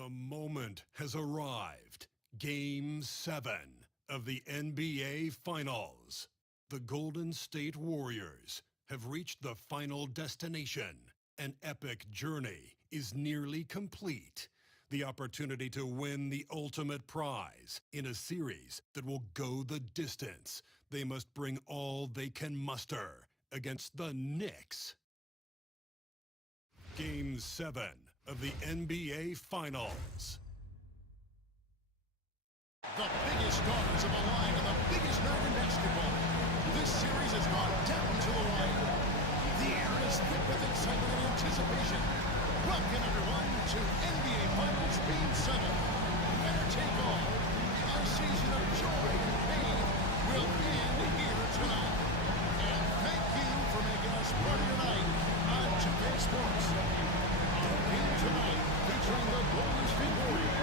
The moment has arrived. Game 7 of the NBA Finals. The Golden State Warriors have reached the final destination. An epic journey is nearly complete. The opportunity to win the ultimate prize in a series that will go the distance. They must bring all they can muster against the Knicks. Game 7 of the NBA Finals. The biggest stars of a line and the biggest night in basketball. This series has gone down to the wire. The air is thick with excitement and anticipation. Welcome, everyone, to NBA Finals Game 7. Winner take all. Our season of joy and pain will end here tonight. And thank you for making us part of your night on 2K Sports. Our game tonight featuring the Golden State Warriors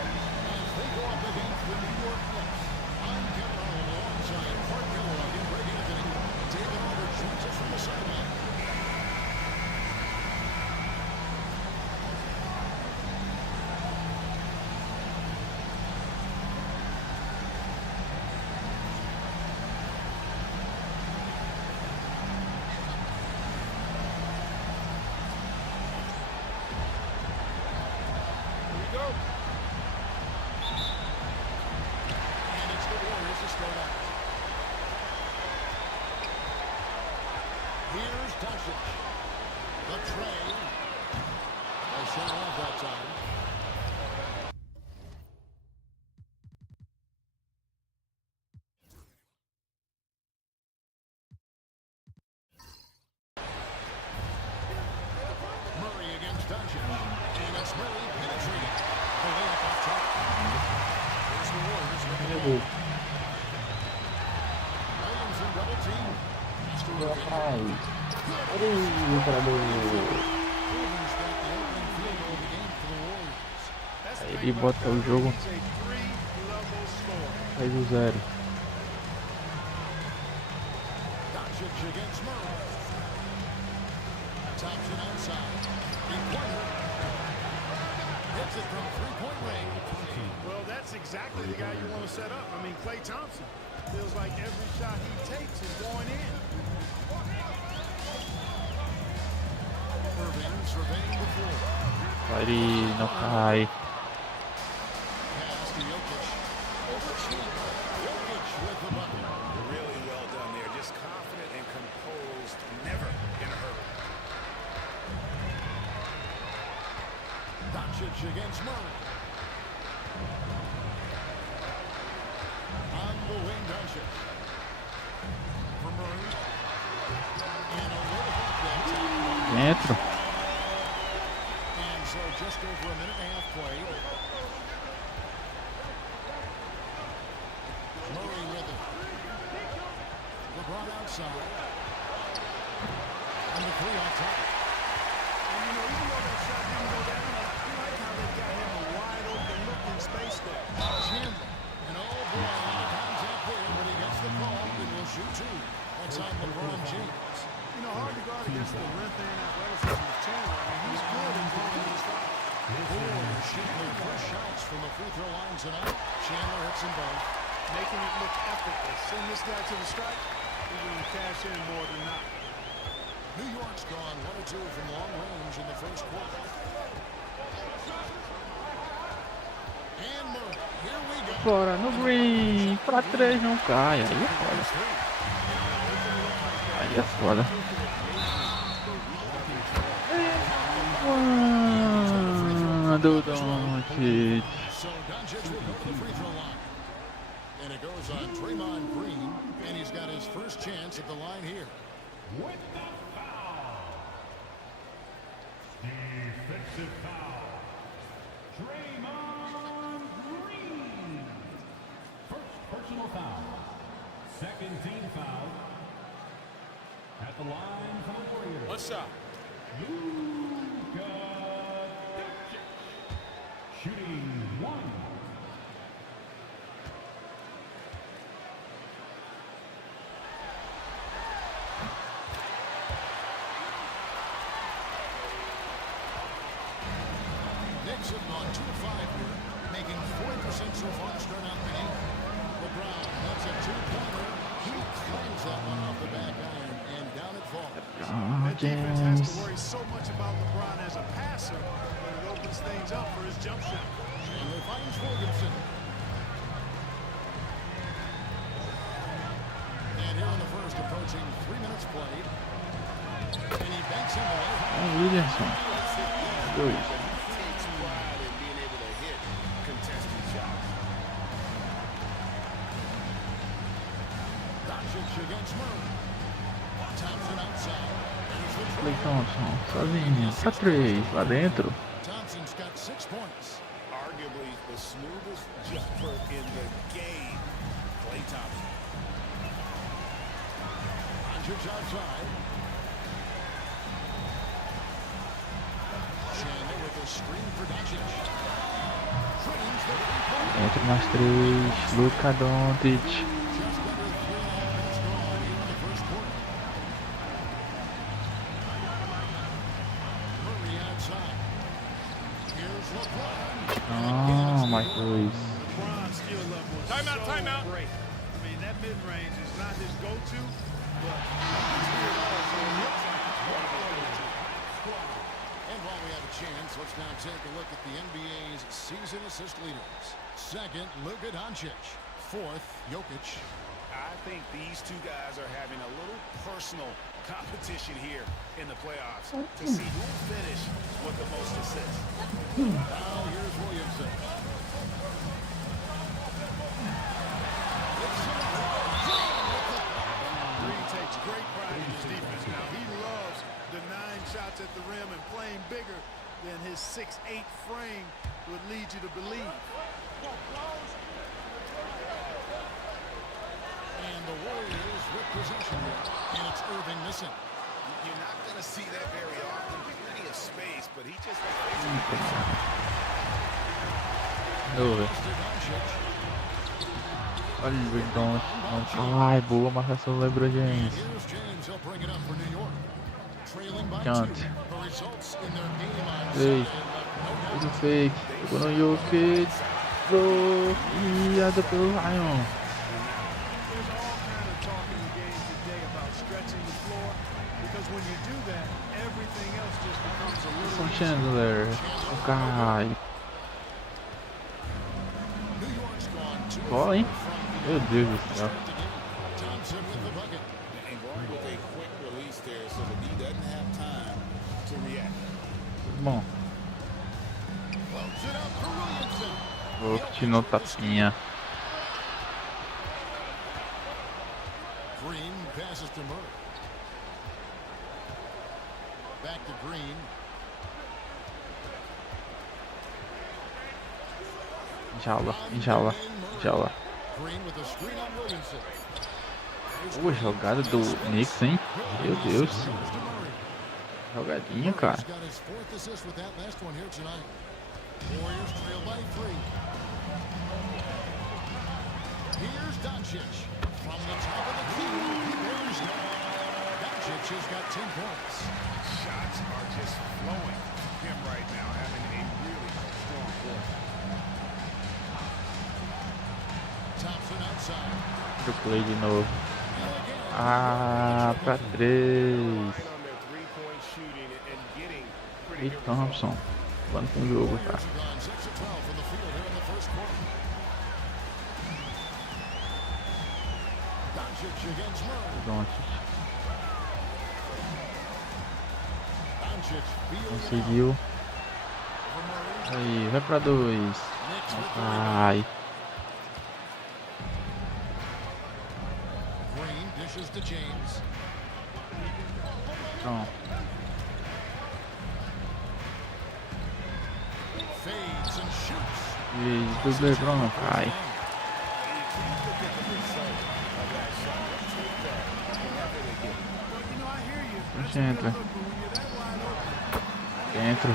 as they go up against the New York Knicks. I'm Kevin Harlan alongside Mark Kellogg and Greg Anthony. David Albert joins us from the sideline. Here's Doncic. The tray. A shot off that time. Murray against Doncic. And it's Murray penetrating. The layup off top. Here's the Warriors with the ball. Williams in double team. Aí ele bota o jogo, faz o 0. Well, that's exactly the guy you want to set up. I mean, Klay Thompson feels like every shot he takes is going in. Ele não cai. Really well done there. Just confident and composed, never in a hurry. Doncic against Murray. On the wing, Doncic. For Murray. And a little bit that time. Dentro. And so just over a minute and a half played. Murray with it. LeBron outside. And the three on top. And you know, even though that shot didn't go down, I like how they got him a wide open look in space there. Chandler. And oh boy, a lot of times out there when he gets the call, he will shoot two. That's on LeBron James. You know, hard to guard against the length and athleticism of Chandler. I mean, he's good in drawing these fouls. The Warriors shoot their first shots from the free throw line tonight. Chandler hits them both. Making it look effortless. Send this guy to the strike, he's going to cash in more than not. New York's gone 1 or 2 from long range in the first quarter. And Murray, here we go. Fora no green, pra 3 não cai, aí é foda. Aí é foda. Do Doncic. So Doncic will go to the free throw line. And it goes on Draymond Green, and he's got his first chance at the line here. With the foul. Defensive foul. Draymond Green. First personal foul. Second team foul. At the line for the Warriors. What's up? Luka Doncic. Shooting 1. Knicks have gone 2 of 5 here. percent so far to start out the game. LeBron, that's a two-pointer. He claims that one off the back iron, and down it falls. That defense has to worry so much about LeBron as a passer, but it opens things up for his jump shot. Chandler finds Williamson. And here in the first, approaching 3 minutes played. And he banks in the way. Williamson. Dois. Takes pride in being able to hit contested shots. Doncic against Murray. Thompson outside. Clay Thompson, sozinho. Pra 3, lá dentro. Thompson's got 6 points. Arguably the smoothest jumper in the game. Klay Thompson. Doncic outside. Chandler with a screen for Doncic. Drains the three-point. Entre mais 3. Luka Doncic. Just under 3.5 minutes gone here in the first quarter. Murray outside. Here's LeBron. Mais 2. LeBron's skill level is so great. I mean, that mid-range is not his go-to, but he's here also. It looks like it's part of his go-to. And while we have a chance, let's now take a look at the NBA's season assist leaders. Second, Luka Doncic. Fourth, Jokic. I think these two guys are having a little personal competition here in the playoffs to see who finish with the most assists. Now here's Williamson. Green takes great pride in his defense now. He loves denying shots at the rim and playing bigger than his 6'8" frame would lead you to believe. And the Warriors with possession here. And it's Irving missing. You're not going to see that very often. Plenty of space, but he just Mr. Doncic. Olha o Doncic. Ai, boa marcação do LeBron James. Here's James. He'll bring it up for New York. Trailing by Can't. 2. The results in their game on Ei, Saturday left no tudo doubt. fake. Jogou no Jokic. Guiada pelo Ryan. There's all kind of talk in the game today about stretching the floor because when you do that, everything else just becomes a little São Chandler. Cai. New York's gone 2 Bola, hein? from Meu Deus do céu. Thompson with the bucket. and going with a quick release there so that he doesn't have time to react. Bom, Floats it up for Williamson. Jokic no tapinha. Green passes to Murray. Back to Green. Inxallah, inxallah, inxallah. Green with a screen on Williamson. Boa jogada do Knicks, hein? Meu Deus. Goes to Murray. Jogadinha, cara. He's got his 4th assist with that last one here tonight. Warriors trail by 3. Here's Doncic. From the top of the key, he bears it. Doncic has got 10 points. Shots are just flowing from him right now, having a really strong quarter. Thompson outside. Eu play de novo. And again. Ah, pra 3. On their three-point shooting and getting pretty E good Thompson. Falando com o jogo, Warriors cara. have gone 6 of 12 from the field here in the first quarter. Doncic against Murray. Doncic. Doncic field Conseguiu. Aí, vai pra 2. Knicks with the Ai. Green dishes to James. Pronto. Fades and shoots. E do LeBron, ai. You know, I hear you. That's Entra. good look, but when you're that wide open, Dentro.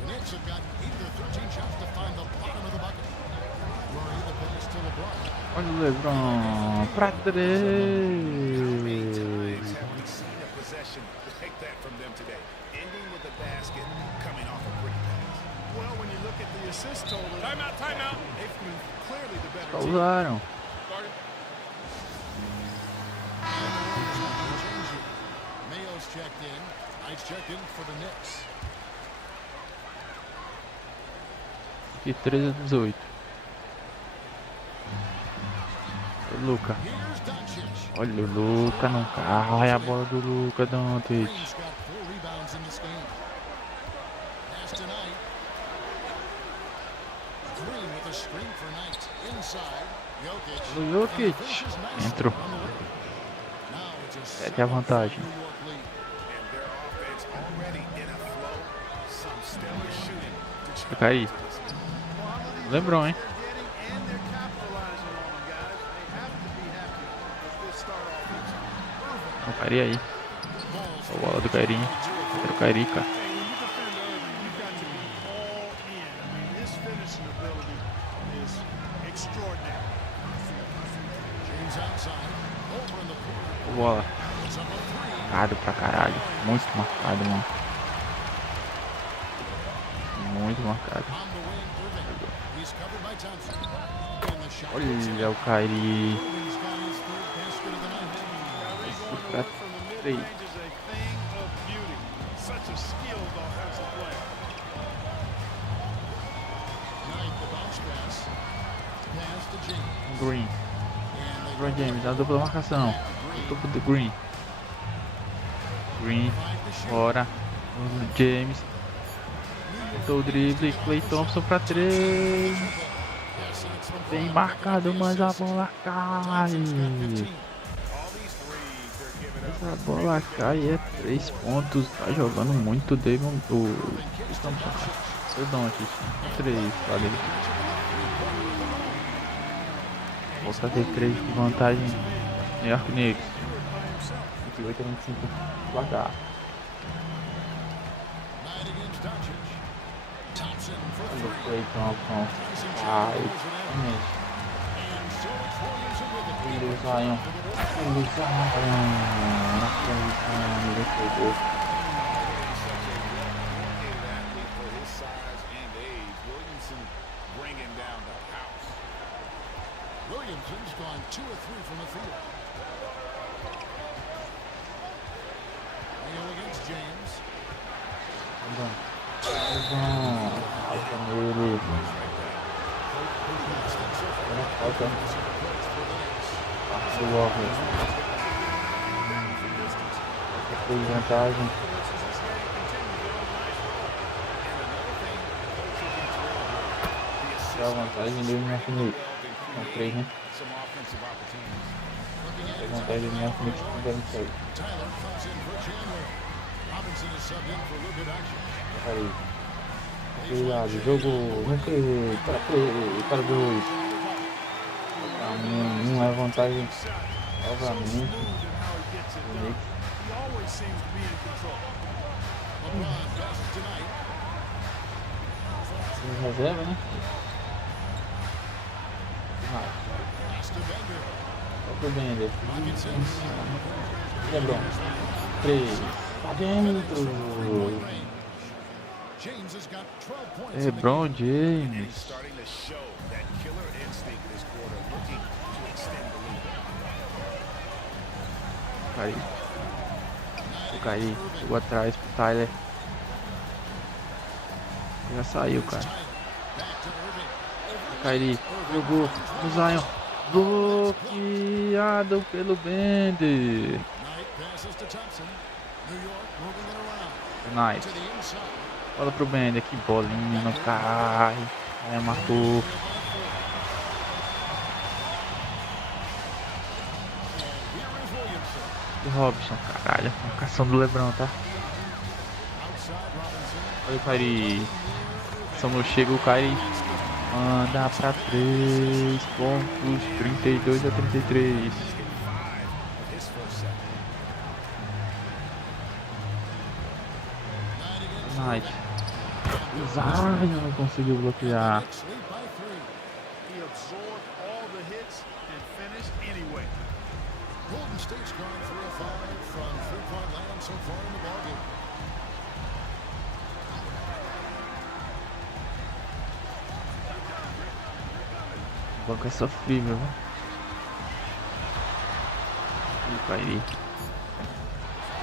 The Knicks have got 8 of their 13 shots to find the bottom of the bucket. Murray the pass to LeBron. Olha o LeBron. Pra 3. How many times have we seen a possession that from them today, ending with the basket coming off a pretty pass. Well, when you look at the assist total, Timeout. they've been clearly the better Só team. usaram. Mayo's checked in. Knight's checked in for the Knicks. De 13 a 18. O Luca. Here's Doncic. Olha o Luca, não cai a bola do Luca, Doncic. Green's got 4 rebounds in this game. Pass to Knight. Green with a screen for Knight. Inside. Jokic. O Jokic entrou. Now it's a 7 a vantagem. New York lead. And their offense already in a flow. Some stellar shooting to try Fica aí. LeBron, hein? They're getting and they're capitalizing on them, guys. They have to be happy with this start offense. O Kyrie aí. A bola do Kyrie. Entra o Kyrie, cara. Hey, when you defend Irving, you've got to be all in. I mean, his finishing ability is extraordinary. James outside. Over in the corner. Bola. It's up a 3. Marcado pra caralho. Muito marcado, mano. Muito marcado. On the wing, Irving. He's covered by Thompson. And the shot. Olha o Kyrie. Irving's got his third basket of the night. Kyrie going to Pra work from the 3. mid-range is a thing of beauty. Such a skilled offensive player. Knight, the bounce pass. Pass to James. Green. And they LeBron James, a dupla marcação. Dupla do Green. Green. Fora. O James. Tentou o drible. Klay Thompson pra 3. Bem marcado, mas a bola cai. Essa bola cai é 3 pontos. Tá jogando muito Damon. O Thompson, cara. Perdão aqui. 3, valeu. Volta a ter 3 de vantagem. New York Knicks. 28 a 25. Placar. Knight against Doncic. Thompson for Olha o 3. Klay Thompson. Ai, realmente. And so it's Williamson with it. Ele Zion. Ele Zion. Na frente, ele pegou. athlete for his size and age. Williamson bringing down the house. Williamson's gone 2 of 3 from the field. Mayo against James. Bom. Falta nele. Falta. Passa o Walker. Foi vantagem. É a vantagem do New York Knicks. São 3, né? Some offensive opportunities. É a vantagem do New York Knicks com 26. Tyler comes in for Chandler. Robinson is subbed in for a little bit action. Aí. Cuidado, jogo. Não foi. Para 3, para 2. Não é vantagem. Novamente. O Knicks. He always seems to be in control. LeBron passes tonight. Reserva, né? Pass to Bender. Só pro Bender. Rocket 6. LeBron. 3. Tá dentro. James has got 12 points. in the LeBron And he's James. starting to show that killer instinct this quarter, looking to extend the lead. Caiu. O Kyrie chegou atrás pro Tyler. Já saiu, cara. Back to Irving. Kyrie jogou no Zion. Bloqueado pelo Bender. Knight passes to Thompson. New York moving it around. Nice. To the inside. Bola pro Bender. Que bolinha, não cai. Aí matou. Here is Williamson. O Robson, caralho. Marcação do LeBron, tá? Outside Robinson. Olha o Kyrie. Só não chega o Kyrie. Manda pra 3 pontos. 32 a 33. Nice. Zion não conseguiu bloquear. Lead by 3. He absorbed all the hits and finished anyway. Golden State's gone 3 of 5 from three-point land so far in the ballgame. O banco é sofrível, velho. Ih, Kyrie.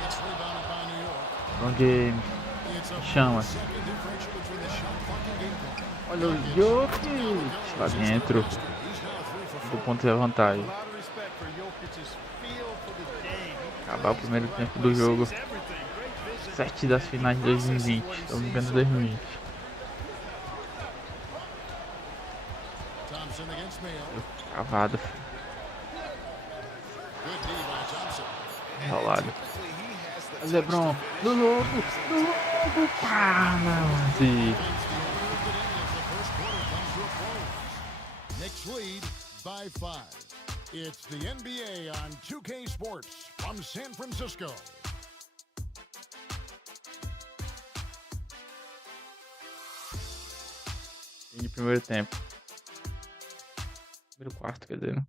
It's rebounded by New York. Bom game. It's a Chama. second differential between the shot clock and game clock. Olha o Jokic lá dentro. He's now 3 for 4. Do ponto de vantagem. A lot of respect for Jokic's feel for the game. Acabar o primeiro tempo do jogo. Sees everything. Great vision. 7 das finais de 2020. Estamos vendo 2020. Thompson against Mayo. Cavado. Good D by Thompson. Enrolado. Lebron. Do lobo. Do lobo. Pá, As sim. the first quarter comes to a close. Knicks lead by 5. It's the NBA on 2K Sports from San Francisco. Fim de primeiro tempo. Primeiro quarto, quer dizer, né?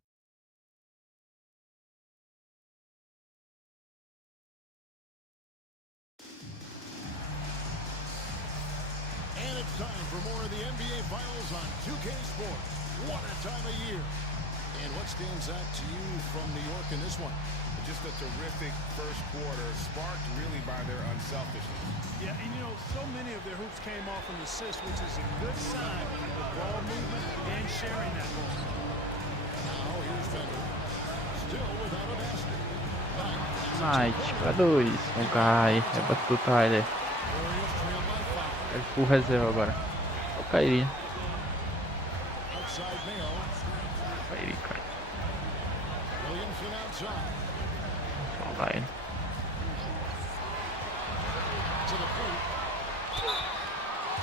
And it's time for more of the NBA Finals on 2K Sports. What a time of year. And what stands out to you from New York in this one? Just a terrific first quarter, sparked really by their unselfishness. Yeah, and you know, so many of their hoops came off an assist, which is a good sign of ball movement and sharing that ball. Now here's Fender. Still without a basket. Knight pra 2. Não cai. É pra do Tyler. Warriors trail by 5. É full reserva agora. Só o Kyrie. Outside Mayo. Kyrie, cara. Williamson outside. Só vai ele. To the plate.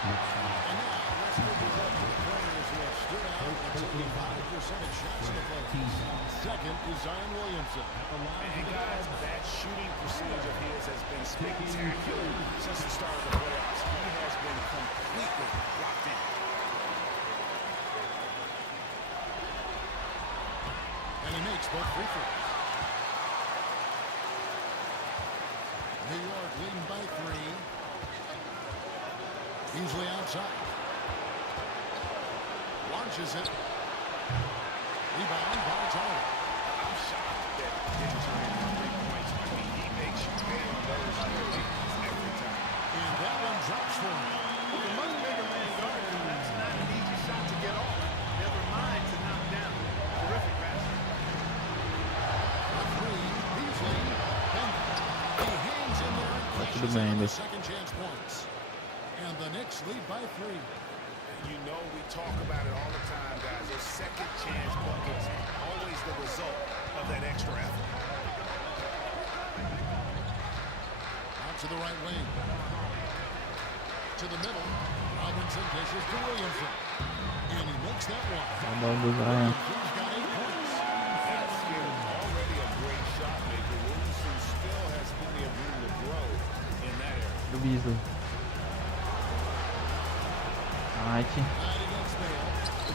And now let's move it up to the players who have stood out and taken 5% of shots in the playoffs. Second is Zion Williamson. And guys, that shooting percentage of his has been spectacular since the start of the playoffs. He has been completely locked in. And he makes both free throws. New York leading by 3. Usually outside. Launches it. Rebound by Tyler. I'm shocked that he didn't turn in 3 points. I mean, he makes you pay on those every time. And that one drops for him. With a much bigger man guarding him, that's not an easy shot to get off. Never mind to knock down. Terrific basket. A 3. Beasley. Bender. He hangs in there and Tudo crashes bem in ainda. the second chance points. And the Knicks lead by 3. You know, we talk about it all the time, guys. Those second chance buckets are always the result of that extra effort. Out to the right wing. To the middle. Robinson dishes to Williamson. And he makes that one. Tá bom do Zion. He's got 8 points. That's already a great shot maker. Williamson still has plenty of room to grow in that area. Do Beasley. Knight. Knight against Mayo.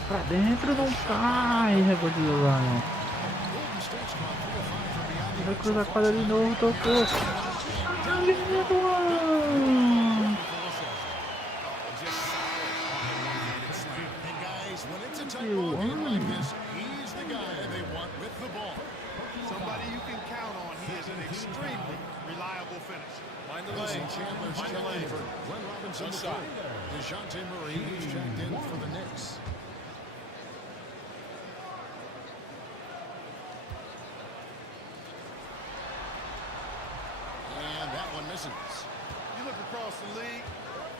Pra dentro não cai. Rebote do Zion. Golden State's gone 3 of 5 from beyond the Vai arc cruzar a so quadra de novo. Tocou. And guys, when it's a tight ball game like this, he's the guy they want with the ball. Somebody you can count on. He is an extremely reliable finisher. Mind the Wilson lane. Chandler's Mind the checked in lane. for Glenn Robinson the third. DeJounte Murray is checked in for the Knicks. And that one misses. You look across the league,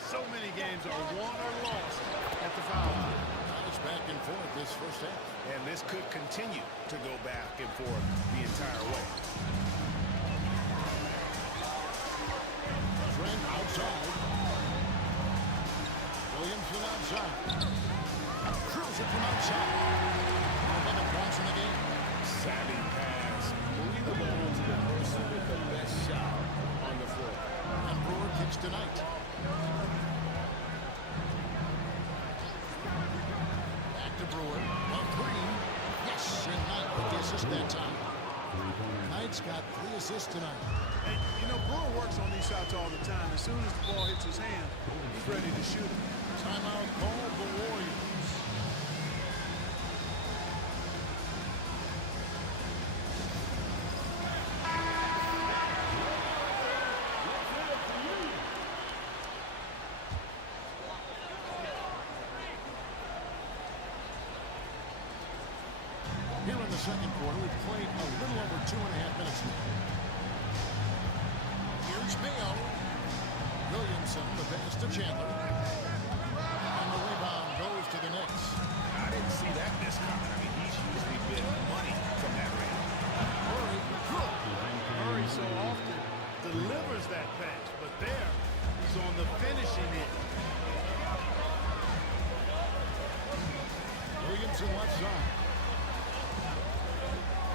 so many games are won or lost at the foul line. Now it's back and forth this first half. And this could continue to go back and forth the entire way. Trent outside. Williamson outside. Drills it from outside. 11 points in the game. Savvy pass, moving the ball to the person with the best shot on the floor. And Brewer kicks tonight. Back to Brewer. A three. Yes, and Knight with the assist that time. Knight's got 3 assists tonight. And, you know, Brewer works on these shots all the time. As soon as the ball hits his hand, he's ready to shoot it. Timeout called the Warriors. Here in the second quarter, we've played a little over 2.5 minutes now. Here's Mayo. Williamson, the pass to Chandler. And the rebound goes to the Knicks. I didn't see that miss coming. I mean, he's usually been money from that range. Murray so often delivers that pass, but there he's on the finishing end. Williamson left side.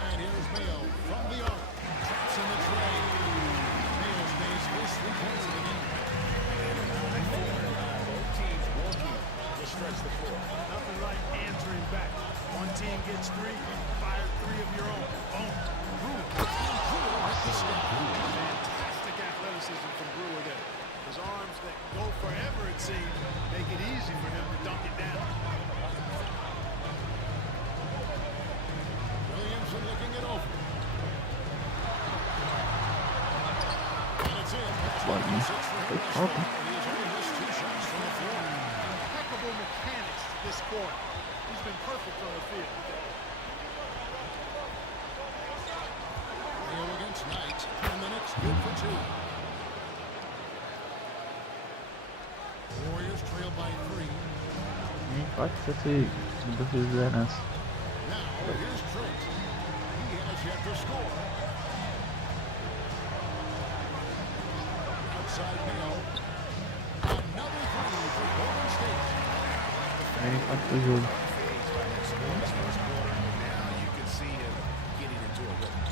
And here's Mayo from the arc. Traps in the tray. Mayo stays first 3 points of the game. Both teams working to stretch the floor. Nothing like answering back. One team gets 3, fire 3 of your own. Boom. Fantastic athleticism from Brewer there. His arms that go forever, it seems, make it easy for him to dunk it down. Williamson looking it over. And it's in. Button. Foi falta. He has only missed 2 shots from the floor. Impeccable mechanics this quarter. He's been perfect on the field. Mayo against Knight. And the Knicks good for 2. Warriors trail by 3. Pode ser se do liderança. Now here's Trent. He has yet to score. Outside Mayo. Another 3 for Golden State. Aí empata o jogo. Now you can see him getting into a rhythm.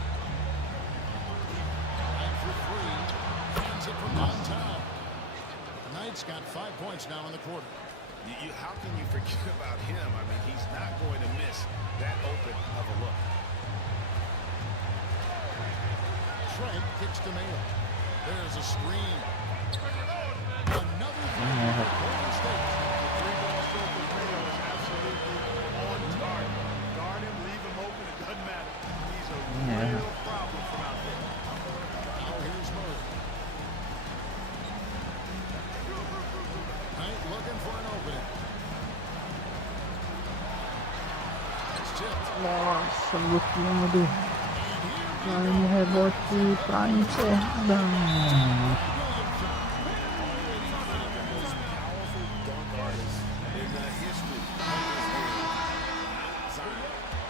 And for 3. Finds it from downtown. Knight's got 5 points now in the quarter. How can you forget about him? I mean, he's not going to miss that open of a look. Trent kicks to Mayo. There's a screen. Another 3 for Golden State. The 3-ball stroke with Mayo is absolutely on target. Guard him, leave him open, it doesn't matter. He's a real problem from out there. Now here's Murray. Knight looking for an opening. It's tipped. Nossa, bloqueado. Vai no rebote pra encerrar.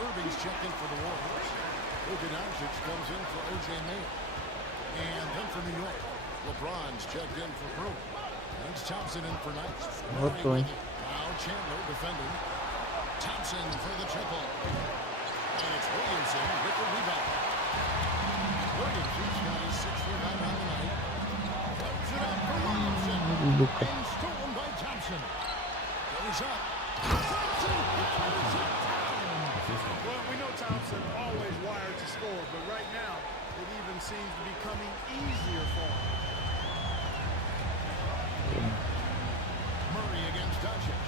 Irving's checked in for the Warriors. Luka Doncic comes in for O.J. Mayo. And then for New York, LeBron's checked in for Brewer. It's Thompson in for Knight. Voltou, hein? Now Chandler defending. Thompson for the triple. And it's Williamson with the rebound. Williamson's got his 6th rebound on the night. Puts it up for Williamson. Luka. And stolen by Thompson. Goes up. Well, we know Thompson always wired to score, but right now it even seems to be coming easier for him. Murray against Doncic.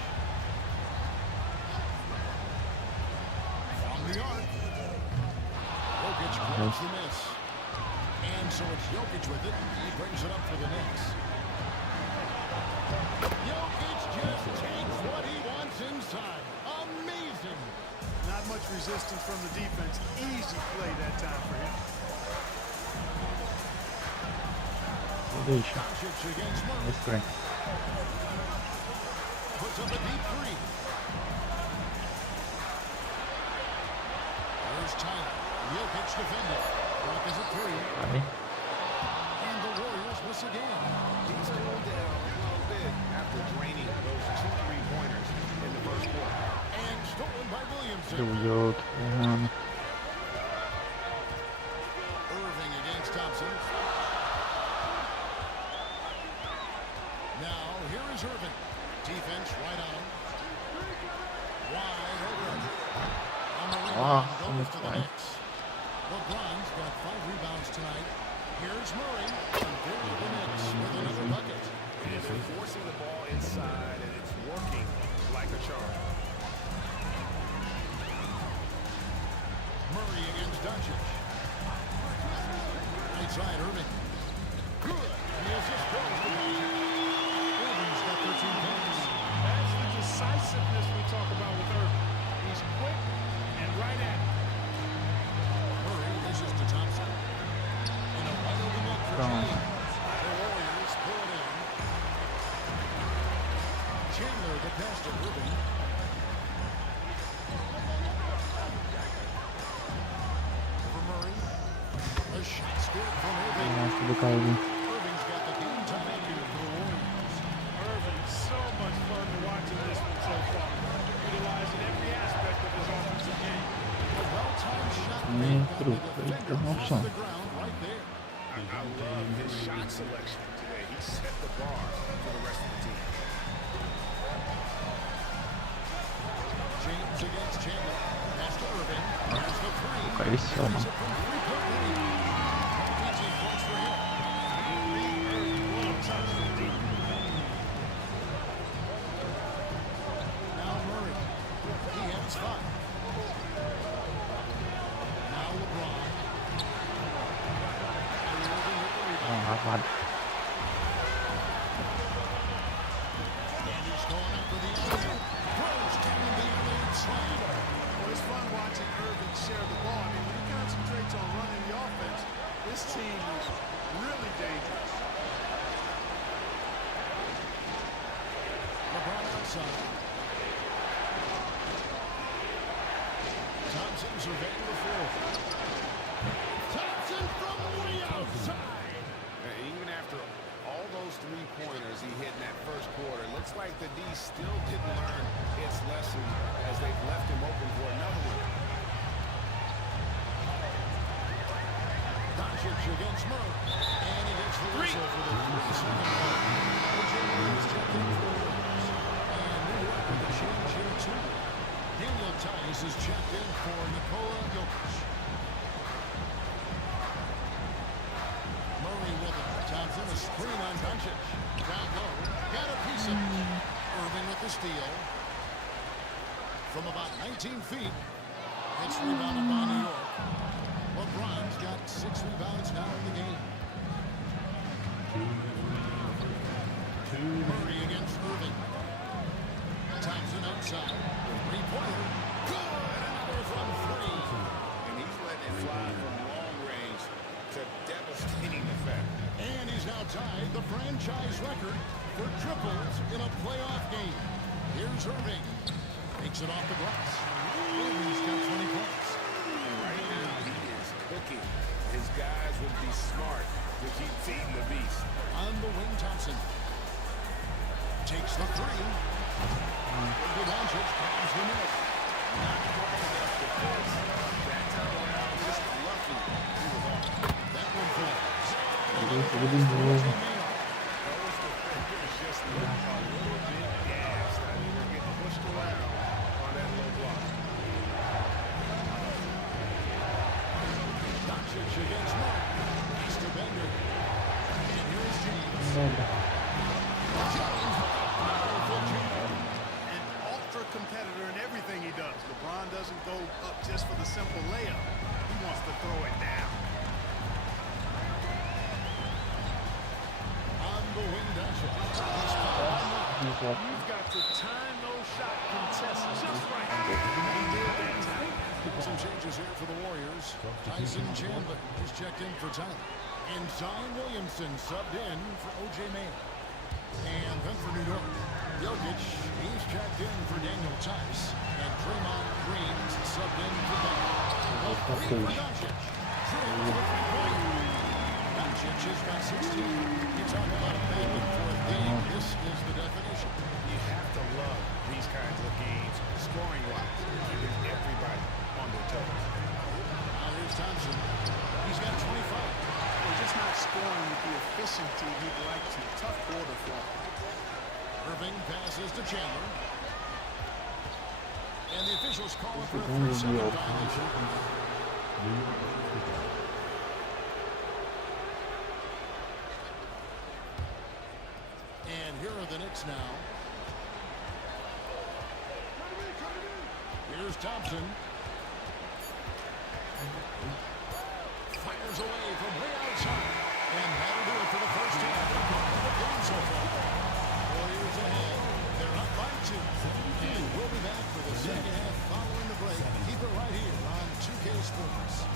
From the arc. Jokic grabs the miss. And so it's Jokic with it. He brings it up for the Knicks. Jokic just takes what he wants inside. Amazing. Not much resistance from the defense. Easy play that time for him. Deixa. Doncic against Murray. Esse trem. Puts up a deep 3. There's Tyler. Jokic defending. Block is a 3. Vai. And the Warriors miss again. He's cooled down a little bit after draining those 2 3-pointers in the first quarter. And stolen by Williamson. Do jogo. Errando. Irving against Thompson. Now, here is Irving. Defense right on him. Wide open. And the rebound Nossa, goes muito to the bom. Knicks. LeBron's got 5 rebounds tonight. Here's Murray. And there the Knicks with another bucket. And they're forcing the ball inside, and it's working like a charm. Murray against Doncic. Right side, Irving. Good. And the assist goes to Doncic. Irving's got 13 points. That's the decisiveness we talk about with Irving. He's quick and right at it. Murray dishes to Thompson. And a wide open look for James. The Warriors pull it in. Chandler the pass to Irving. Over Murray. A shot scored from Irving. Nossa, do caído. Irving's got the game time here for the Warriors. Irving, so much fun to watching this one so far. Utilizing every aspect of his offensive game. A well-timed shot Sim, made, and truque. the defender Então, falls opção. to the ground right there. I love his shot selection today. He set the bar for the rest of the team. James against Chandler. Pass to Irving. There's the three. Caí só, mano. From 3-point range. 18 points for him. Now Murray. He has 5. Now LeBron. And Irving with the rebound. Não, lavado. And he's going up for the alley-oop. Throws down the alley-oop slam. Well, it's fun watching Irving share the ball. I mean, when he concentrates on running the offense, this team is really dangerous. LeBron outside. Thompson surveying the floor. Thompson from way outside. Even after all those three-pointers he hit in that first quarter, looks like the D still didn't learn its lesson as they've left him open for another one. Doncic against Murray. And he gets the whistle for the 3-second mark. O.J. Mayo's checked in for the Warriors. And New York with a change here too. Daniel Tice is checked in for Nikola Jokic. Murray with it. Thompson a screen on Doncic. Down low. Got a piece of it. Irving with the steal. From about 19 feet. It's rebounded by New York. LeBron's got 6 rebounds now in the game. Murray against Irving. Thompson outside. 3-pointer. Good! Another from 3. And he's letting it fly from long range to devastating effect. And he's now tied the franchise record for triples in a playoff game. Here's Irving. Takes it off the glass. Irving's got 20 points. And right now he is cooking. His guys would be smart to keep feeding the beast. On the wing, Thompson. Takes the 3. Doncic grabs the miss. Not quite enough defense. That time around, just lucky he was off. That one falls. Jogo de novo. Those defenders just look a little bit gassed. I think they're getting pushed around on that low block. Doncic against Murray. Pass to Bender. And here's James. Merda. James for James. An ultra-competitor in everything he does. LeBron doesn't go up just for the simple layup. He wants to throw it down. On the wing, Doncic. He's fouled by Murray. You've got to time those shot contests just right. He did that time. Some changes here for the Warriors. Tyson Chandler is checked in for time. And Zion Williamson subbed in for O.J. Mayo. And then for New York, Jokic, he's checked in for Daniel Tice. And Draymond Green's subbed in for Bender. A 3 for Doncic. Drew with a 3-point. Doncic has got 16. You talk about a back and forth game. This is the definition. You have to love these kinds of games, scoring-wise, keeping everybody on their toes. Now here's Thompson. He's got 25. They're just not scoring with the efficiency he'd like to. Tough quarter for him. Irving passes to Chandler. And the officials call it for a Segundo 3-second jogo. violation. And here are the Knicks now. Here's Thompson. Fires away from way outside. And that'll do it for the first half of the game so far. Warriors ahead. They're up by 2. And we'll be back for the second half following the break. Keep it right here on 2K Sports.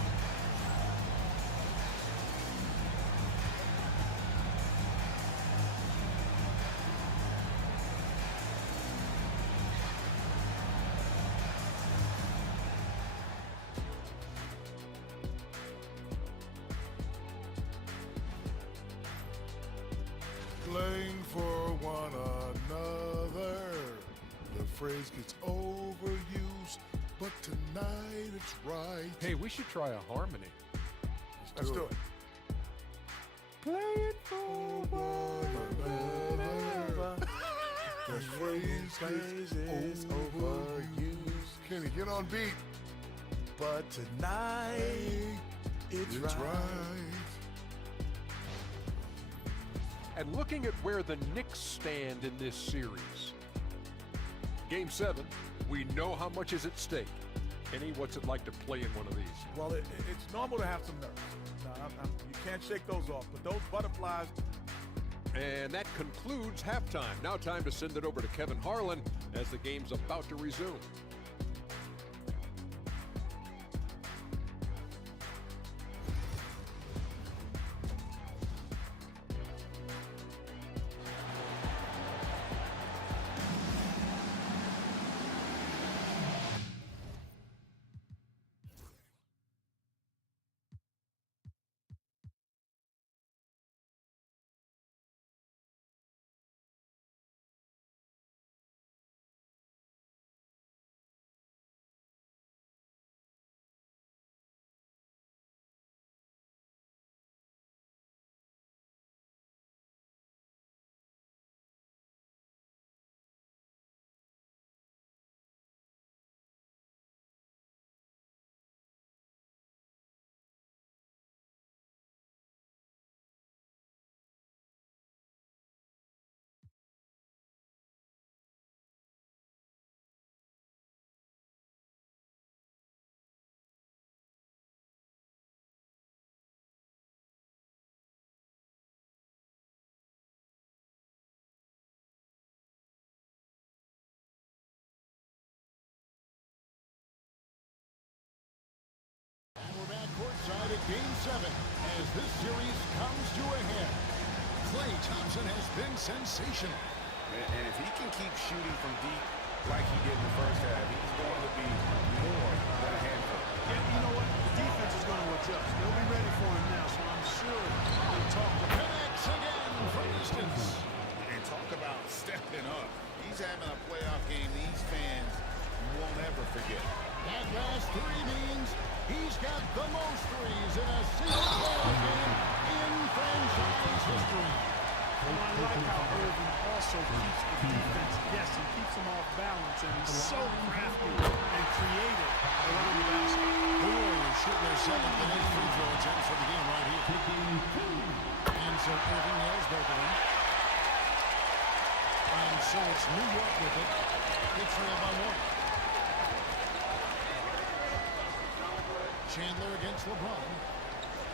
Playing for one another. The phrase gets overused, but tonight it's right. Hey, we should try a harmony. Let's do it. Playing for One another. The phrase gets overused. Kenny, get on beat. But tonight, it's right. And looking at where the Knicks stand in this series. Game 7, we know how much is at stake. Kenny, what's it like to play in one of these? Well, it's normal to have some nerves. You can't shake those off, but those butterflies. And that concludes halftime. Now time to send it over to Kevin Harlan as the game's about to resume. Courtside at Game 7 as this series comes to a head. Klay Thompson has been sensational. And if he can keep shooting from deep like he did in the first half, he's going to be more than a handful. Yeah, you know what? The defense is going to adjust. They'll be ready for him now, so I'm sure they'll talk to him. Connects again from distance. And talk about stepping up. He's having a playoff game these fans won't ever forget. That last 3 means he's got the most threes in a single playoff game in franchise history. Well, I like how Irving also keeps the defense guessing, keeps them off balance, and he's so crafty and creative around the basket. The Warriors shoot their 7th and 8th free throw attempts for the game right here. And so Irving nails both of them. And so it's New York with it. It's trailed by 1. Chandler against LeBron.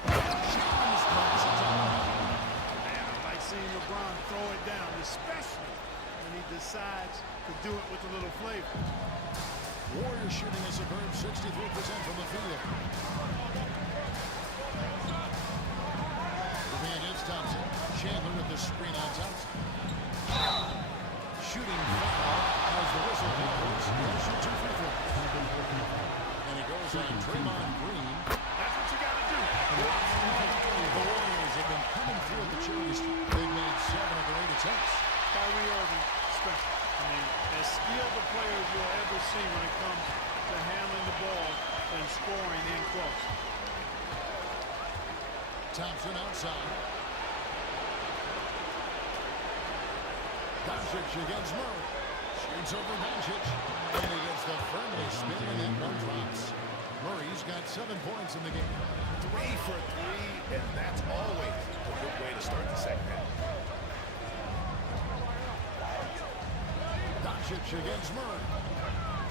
Shams throws it down. Man, I like seeing LeBron throw it down, especially when he decides to do it with a little flavor. Warriors shooting a superb 63% from the field. Moving against Thompson. Chandler with the screen on Thompson. Shooting foul as the whistle blows. He'll shoot 2 free throws. And it goes on Draymond Green. That's what you got to do. The Warriors have been coming through at the charity streak. They've made 7 of their 8 attempts. Kyrie Irving, special. I mean, as skilled the players you'll ever see when it comes to handling the ball and scoring in close. Thompson outside. Doncic against Murray. Shoots over Doncic. And he gets the firmly spin and that one drops. Murray's got 7 points in the game. 3 for 3, and that's always a good way to start the second half. Doncic against Murray.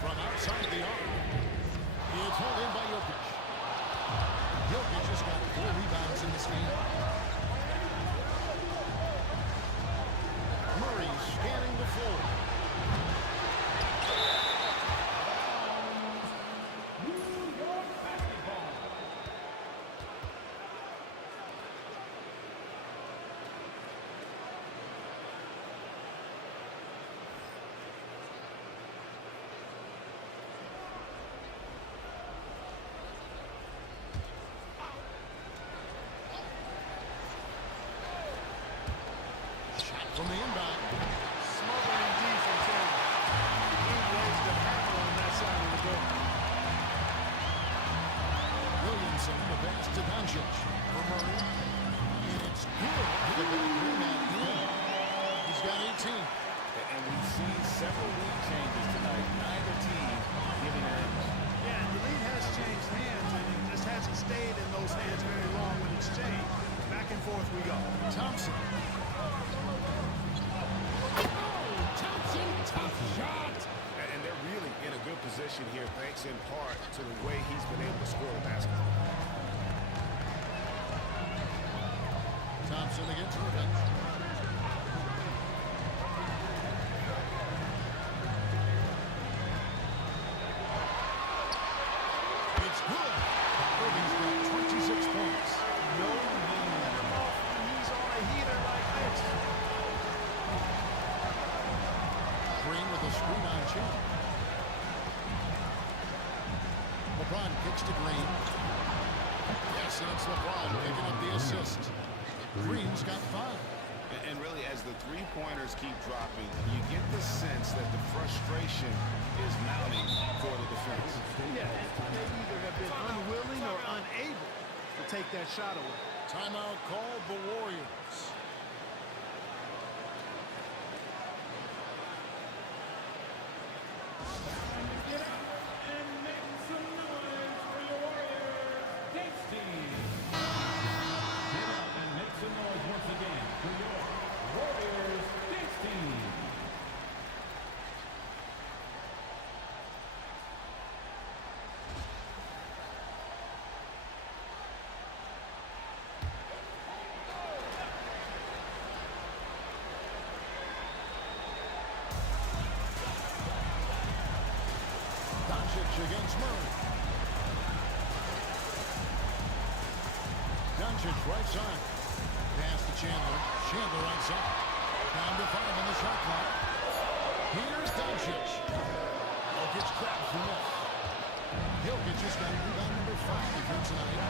From outside the arc. It's held in by Jokic. Jokic has got 4 rebounds in this game. Murray scanning the floor. From the inbound. Smothering defense here. He lays the hammer on that side of the door. Williamson, the pass to Doncic. For Murray. And it's good. The big rebound. He's got 18. And we've seen several lead changes tonight. Neither team giving an edge. Yeah, and the lead has changed hands, and it just hasn't stayed in those hands very long when it's changed. Back and forth we go. Thompson. Tough shot. And they're really in a good position here, thanks in part to the way he's been able to score the basketball. Thompson against Irving. It's good. Irving's got 26 points. No need to let him off when he's on a heater like this. Green with a screen on Chin. LeBron kicks to Green. Yes, and it's LeBron picking up the assist. Green's got 5. And really, as the three-pointers keep dropping, you get the sense that the frustration is mounting for the defense. Yeah, they either have been unwilling or unable to take that shot away. Timeout called the Warriors. Get out and make some noise for your Warriors. Dance team. Get out and make some noise once again for your Warriors dance team. Doncic against Murray. Doncic right side. Pass to Chandler. Chandler right side. Down to 5 on the shot clock. Here's Doncic. Jokic grabs the miss. Jokic has got rebound number 5 here tonight.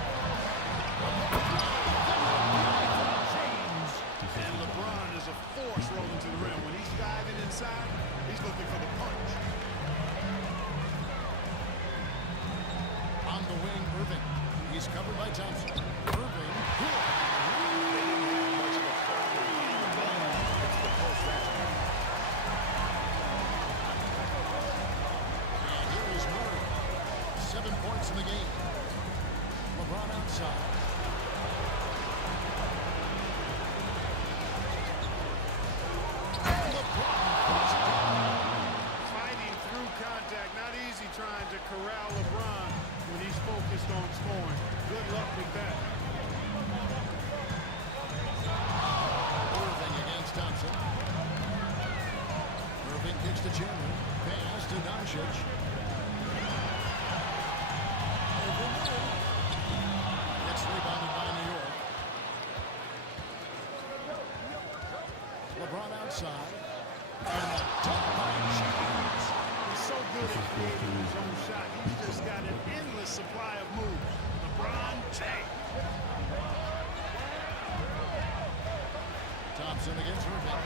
James. And LeBron is a force rolling to the rim. When he's diving inside, he's looking for the punch. On the wing, Irving. He's covered by Thompson. Irving. Good. And here is Murray. 7 points in the game. LeBron outside. Fighting through contact. Not easy trying to corral LeBron when he's focused on scoring. Good luck with that. Irving against Thompson. Irving kicks to Chandler. Pass to Doncic. Over Murray. It's rebounded by New York. LeBron outside. And a dunk by James. He's so good at creating his own shot. He's just got an endless supply of moves. LeBron James. Thompson against Irving.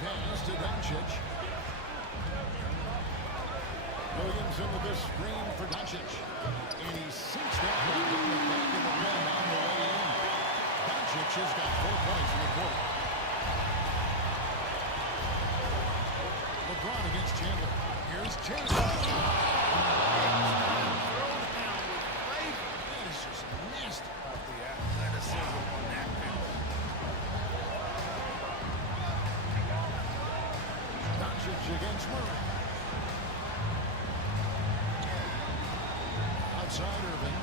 Pass to Doncic. Williamson with the screen for Doncic. And he sinks that one in the back of the rim on the way in. Doncic has got 4 points in the quarter. LeBron against Chandler. Here's Chandler. down with flavor. That is just nasty. The athleticism on that penalty. Doncic against Murray. Outside Irving.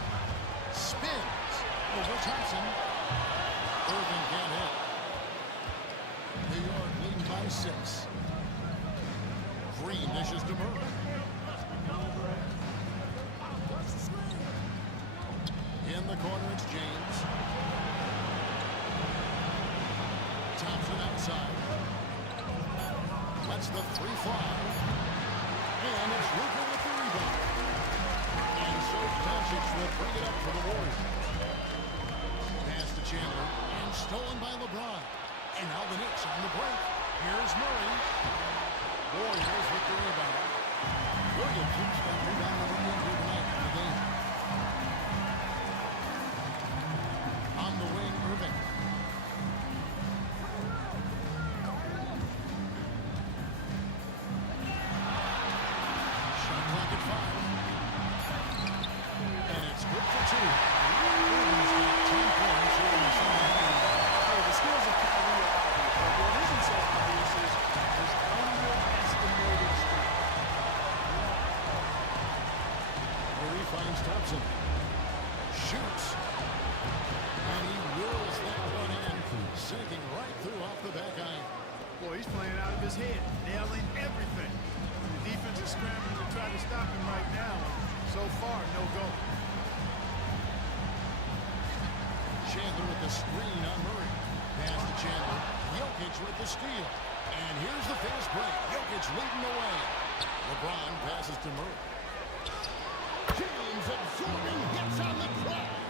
Spins over Thompson. Irving can't hit. New York leading by 6. Green dishes to Murray. In the corner, it's James. Thompson outside. Lets the 3 fly. And it's Luka with the rebound. And so Doncic will bring it up for the Warriors. Pass to Chandler. And stolen by LeBron. And now the Knicks on the break. Here's Murray. Warriors with the rebound. Williams got rebound number 1 here tonight in the game. On the wing, Irving. Shot clock at 5. And it's good for 2. Irving's got 10 points here in the second half. Hey, the skills of Kyrie are obvious, but what isn't so obvious is his underestimated strength. Murray finds Thompson. Shoots. And he whirls that one in, sinking right through off the back iron. Boy, he's playing out of his head, nailing everything. The defense is scrambling to try to stop him right now. So far, no go. Chandler with the screen on Murray. Pass to Chandler. Jokic with the steal. And here's the fast break. Jokic leading the way. LeBron passes to Murray. James absorbing hits on the drive.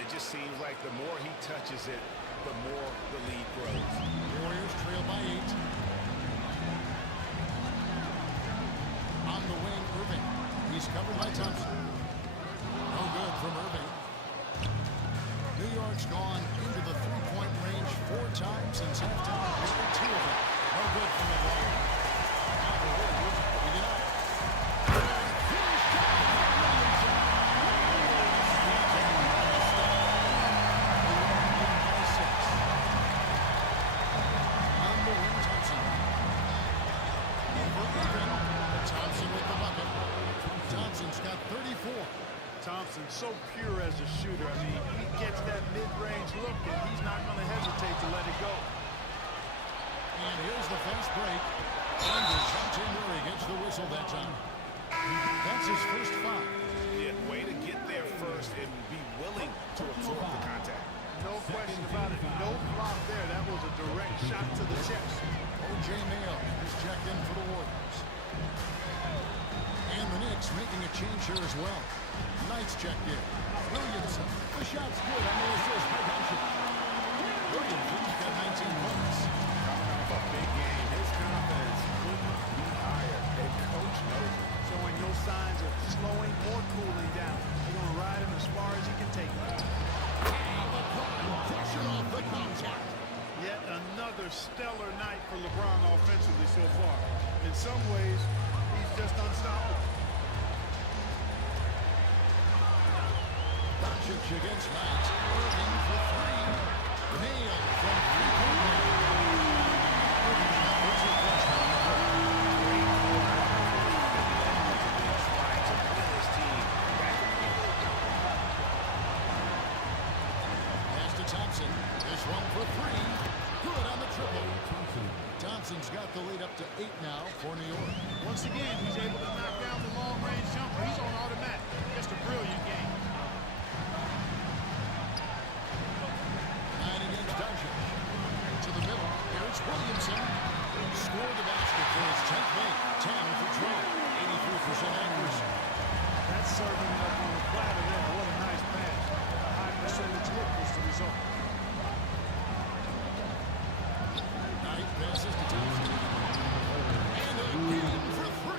It just seems like the more he touches it, the more the lead grows. Warriors trail by 8. On the wing, Irving. He's covered by Thompson. No good from Irving. New York's gone into the 3-point range 4 times since halftime. Nearly 2 of them. No good from LeBron. Now the Warriors bring it up. Thompson with the bucket. Thompson's got 34. Thompson's so pure as a shooter. I mean, he gets that mid-range look, and he's not going to hesitate to let it go. And here's the fast break. And DeJounte Murray gets the whistle that time. That's his first foul. Yeah, way to get there first and be willing to absorb the contact. No question about it. No flop there. That was a direct shot to the chest. O.J. Mayo is checked in for the Warriors. And the Knicks making a change here as well. Knight's checked in. Williamson. The shot's good on the assist by Doncic. Williamson's got 19 points. A big game. His confidence couldn't be higher. And coach knows it. Showing no signs of slowing or cooling down. They're going to ride him as far as he can take him. Pressure off the contact. Yet another stellar night for LeBron offensively so far. In some ways, he's just unstoppable. Doncic against Knight. Irving for 3. Nailed from 3-point line. Irving puts it freshman on the break. Trying to win his team back in the game. Pass to Thompson. This one for 3. Good on the triple. Thompson's got the lead up to 8 now for New York. Once again, he's able to knock down the long-range jumper. He's on automatic. Just a brilliant game. Knight against Doncic. To the middle. Here's Williamson. Scored the basket for his 10th make. 10 for 12. 83% accuracy. That's serving it up on the platter there. What a nice pass. A high percentage hit was the result. Knight passes to Thompson. And again for 3.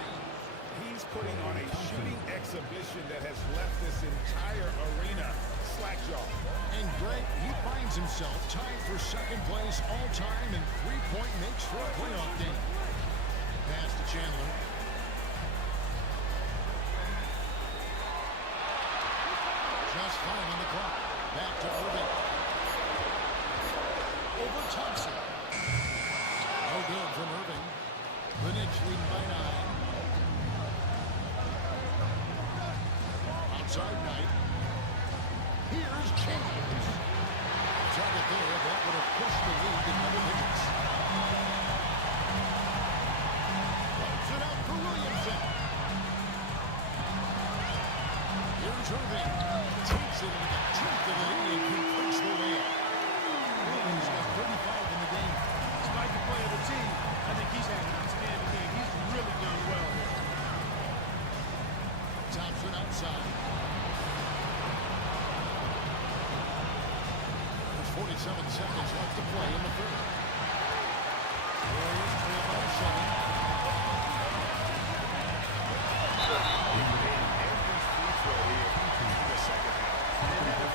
He's putting on a shooting exhibition that has left this entire arena slack-jawed. And Greg, he finds himself tied for second place all-time in 3-point makes for a playoff game. Pass to Chandler. Just 5 on the clock. Back to Irving. Over Thompson. No good from Irving. The Knicks lead by 9. Outside Knight. Here's James. Target there. That would have pushed the lead to double digits. Runs it out for Williamson. Here's Irving. Takes it into the teeth of the lead and completes the layup. Irving's got 35 in the game. Despite the play of the team, I think he's had an outstanding game. He's really done well here. Thompson outside. There's 47 seconds left to play in the third. Warriors trail by 7.